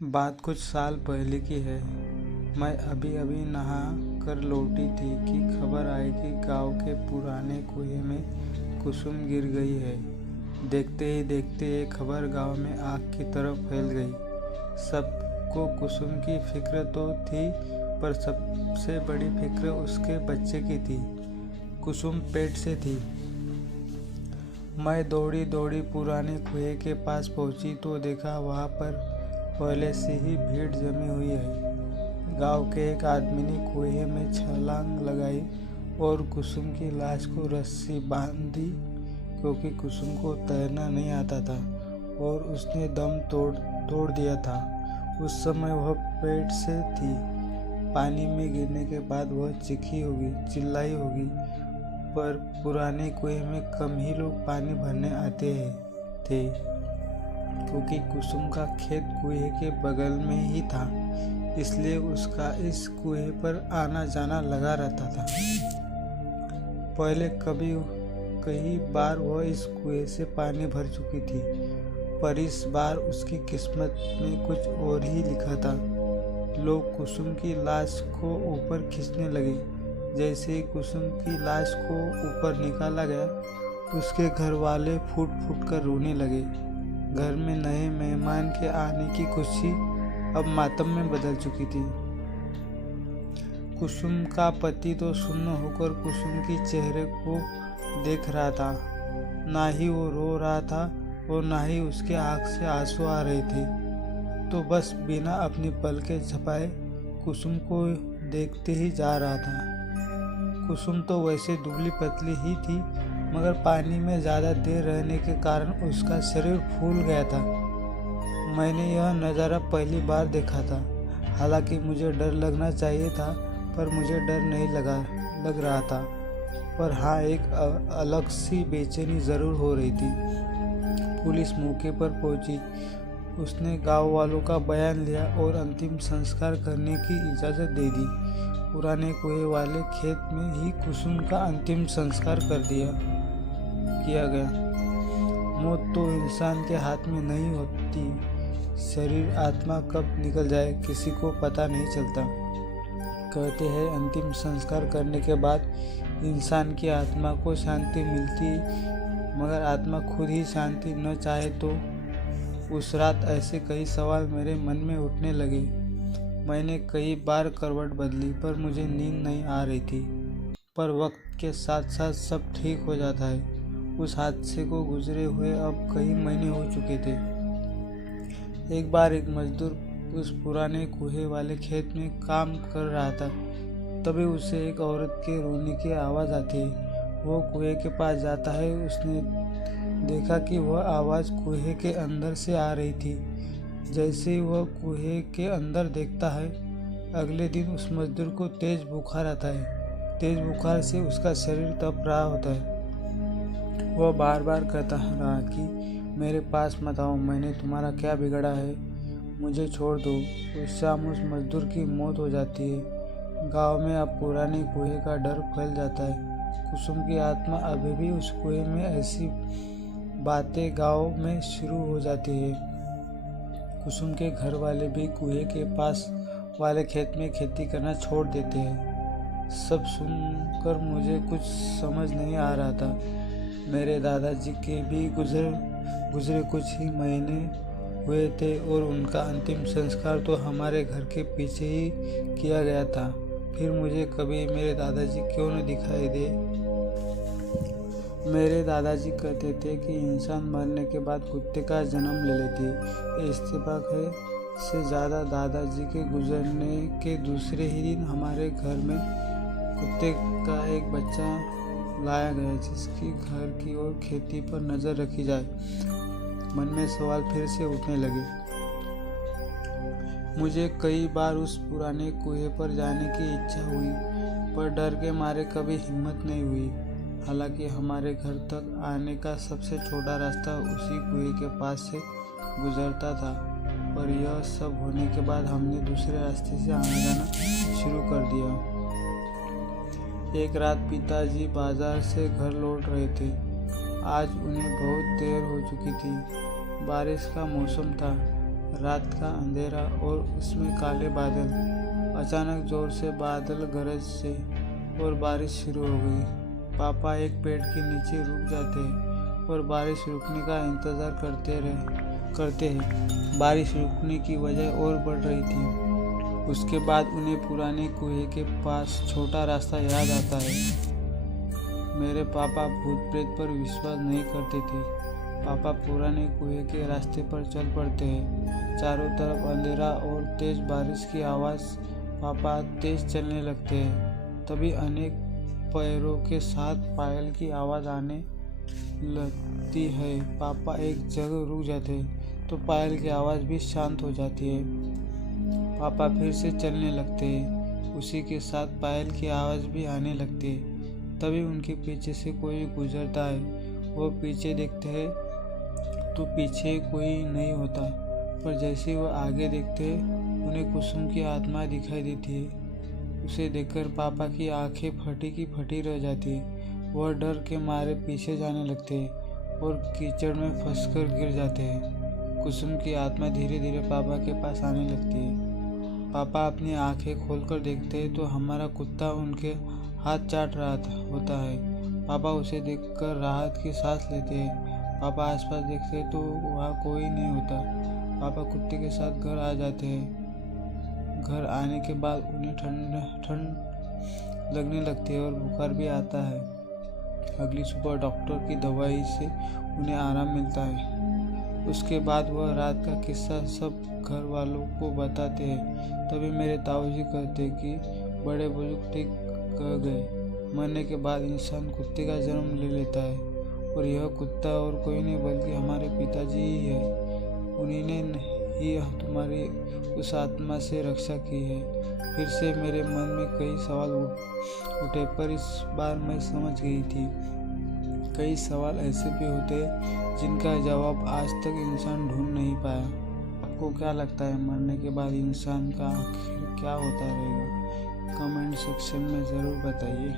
बात कुछ साल पहले की है। मैं अभी अभी नहा कर लौटी थी कि खबर आई कि गांव के पुराने कुएं में कुसुम गिर गई है। देखते ही देखते ये खबर गांव में आग की तरह फैल गई। सबको कुसुम की फिक्र तो थी, पर सबसे बड़ी फिक्र उसके बच्चे की थी। कुसुम पेट से थी। मैं दौड़ी दौड़ी पुराने कुएं के पास पहुंची तो देखा वहां पर पहले से ही भीड़ जमी हुई है। गांव के एक आदमी ने कुएं में छलांग लगाई और कुसुम की लाश को रस्सी बांध दी, क्योंकि कुसुम को तैरना नहीं आता था और उसने दम तोड़ दिया था। उस समय वह पेट से थी। पानी में गिरने के बाद वह चीखी होगी, चिल्लाई होगी, पर पुराने कुएं में कम ही लोग पानी भरने आते थे, क्योंकि कुसुम का खेत कुएं के बगल में ही था। इसलिए उसका इस कुएं पर आना जाना लगा रहता था। पहले कई बार वह इस कुएं से पानी भर चुकी थी, पर इस बार उसकी किस्मत में कुछ और ही लिखा था। लोग कुसुम की लाश को ऊपर खींचने लगे। जैसे ही कुसुम की लाश को ऊपर निकाला गया, उसके घर वाले फूट फूट कर रोने लगे। घर में नए मेहमान के आने की खुशी अब मातम में बदल चुकी थी। कुसुम का पति तो सुन्न होकर कुसुम के चेहरे को देख रहा था। ना ही वो रो रहा था और ना ही उसके आँख से आंसू आ रहे थे, तो बस बिना अपनी पलकें झपकाए कुसुम को देखते ही जा रहा था। कुसुम तो वैसे दुबली पतली ही थी, मगर पानी में ज़्यादा देर रहने के कारण उसका शरीर फूल गया था। मैंने यह नज़ारा पहली बार देखा था। हालांकि मुझे डर लगना चाहिए था, पर मुझे डर नहीं लग रहा था। पर हाँ, एक अलग सी बेचैनी ज़रूर हो रही थी। पुलिस मौके पर पहुंची। उसने गांव वालों का बयान लिया और अंतिम संस्कार करने की इजाज़त दे दी। पुराने कुएं वाले खेत में ही कुसुम का अंतिम संस्कार किया गया। मौत तो इंसान के हाथ में नहीं होती। शरीर आत्मा कब निकल जाए किसी को पता नहीं चलता। कहते हैं अंतिम संस्कार करने के बाद इंसान की आत्मा को शांति मिलती, मगर आत्मा खुद ही शांति न चाहे तो। उस रात ऐसे कई सवाल मेरे मन में उठने लगे। मैंने कई बार करवट बदली, पर मुझे नींद नहीं आ रही थी। पर वक्त के साथ साथ सब ठीक हो जाता है। उस हादसे को गुजरे हुए अब कई महीने हो चुके थे। एक बार एक मजदूर उस पुराने कुएं वाले खेत में काम कर रहा था। तभी उसे एक औरत के रोने की आवाज़ आती है। वो कुएं के पास जाता है। उसने देखा कि वह आवाज़ कुएं के अंदर से आ रही थी। जैसे ही वह कुएं के अंदर देखता है, अगले दिन उस मजदूर को तेज बुखार आता है। तेज बुखार से उसका शरीर तप रहा होता है। वह बार बार कहता रहा कि मेरे पास मत आओ, मैंने तुम्हारा क्या बिगड़ा है, मुझे छोड़ दो। उस शाम उस मजदूर की मौत हो जाती है। गांव में अब पुराने कुएं का डर फैल जाता है। कुसुम की आत्मा अभी भी उस कुएं में ऐसी बातें गांव में शुरू हो जाती है। कुसुम के घर वाले भी कुएं के पास वाले खेत में खेती करना छोड़ देते हैं। सब सुनकर मुझे कुछ समझ नहीं आ रहा था। मेरे दादाजी के भी गुजरे कुछ ही महीने हुए थे और उनका अंतिम संस्कार तो हमारे घर के पीछे ही किया गया था। फिर मुझे कभी मेरे दादाजी क्यों न दिखाई दे। मेरे दादाजी कहते थे कि इंसान मरने के बाद कुत्ते का जन्म ले लेती है। इत्तेफाक है से ज़्यादा दादाजी के गुजरने के दूसरे ही दिन हमारे घर में कुत्ते का एक बच्चा लाया गया, जिसकी घर की ओर खेती पर नज़र रखी जाए। मन में सवाल फिर से उठने लगे। मुझे कई बार उस पुराने कुएं पर जाने की इच्छा हुई, पर डर के मारे कभी हिम्मत नहीं हुई। हालांकि हमारे घर तक आने का सबसे छोटा रास्ता उसी कुएं के पास से गुजरता था, पर यह सब होने के बाद हमने दूसरे रास्ते से आना जाना शुरू कर दिया। एक रात पिताजी बाजार से घर लौट रहे थे। आज उन्हें बहुत देर हो चुकी थी। बारिश का मौसम था। रात का अंधेरा और उसमें काले बादल। अचानक जोर से बादल गरज से और बारिश शुरू हो गई। पापा एक पेड़ के नीचे रुक जाते हैं और बारिश रुकने का इंतज़ार करते हैं। बारिश रुकने की वजह और बढ़ रही थी। उसके बाद उन्हें पुराने कुएं के पास छोटा रास्ता याद आता है। मेरे पापा भूत प्रेत पर विश्वास नहीं करते थे। पापा पुराने कुएं के रास्ते पर चल पड़ते हैं। चारों तरफ अंधेरा और तेज बारिश की आवाज़। पापा तेज चलने लगते हैं। तभी अनेक पैरों के साथ पायल की आवाज़ आने लगती है। पापा एक जगह रुक जाते हैं तो पायल की आवाज़ भी शांत हो जाती है। पापा फिर से चलने लगते हैं। उसी के साथ पायल की आवाज़ भी आने लगती है। तभी उनके पीछे से कोई गुजरता है। वो पीछे देखते हैं तो पीछे कोई नहीं होता, पर जैसे वो आगे देखते हैं उन्हें कुसुम की आत्मा दिखाई देती है। उसे देखकर पापा की आंखें फटी की फटी रह जाती है। वह डर के मारे पीछे जाने लगते हैं और कीचड़ में फंसकर गिर जाते हैं। कुसुम की आत्मा धीरे धीरे पापा के पास आने लगती है। पापा अपनी आंखें खोलकर देखते हैं तो हमारा कुत्ता उनके हाथ चाट रहा होता है। पापा उसे देखकर राहत की सांस लेते हैं। पापा आसपास देखते हैं तो वहाँ कोई नहीं होता। पापा कुत्ते के साथ घर आ जाते हैं। घर आने के बाद उन्हें ठंड लगने लगती है और बुखार भी आता है। अगली सुबह डॉक्टर की दवाई से उन्हें आराम मिलता है। उसके बाद वह रात का किस्सा सब घर वालों को बताते हैं। तभी मेरे ताऊजी कहते कि बड़े बुजुर्ग ठीक कह गए। मरने के बाद इंसान कुत्ते का जन्म ले लेता है और यह कुत्ता और कोई नहीं बल्कि हमारे पिताजी ही है। उन्हीं ने ही तुम्हारी उस आत्मा से रक्षा की है। फिर से मेरे मन में कई सवाल उठे, पर इस बार मैं समझ गई थी। कई सवाल ऐसे भी होते जिनका जवाब आज तक इंसान ढूंढ नहीं पाया। आपको क्या लगता है, मरने के बाद इंसान का आखिर क्या होता रहेगा? कमेंट सेक्शन में ज़रूर बताइए।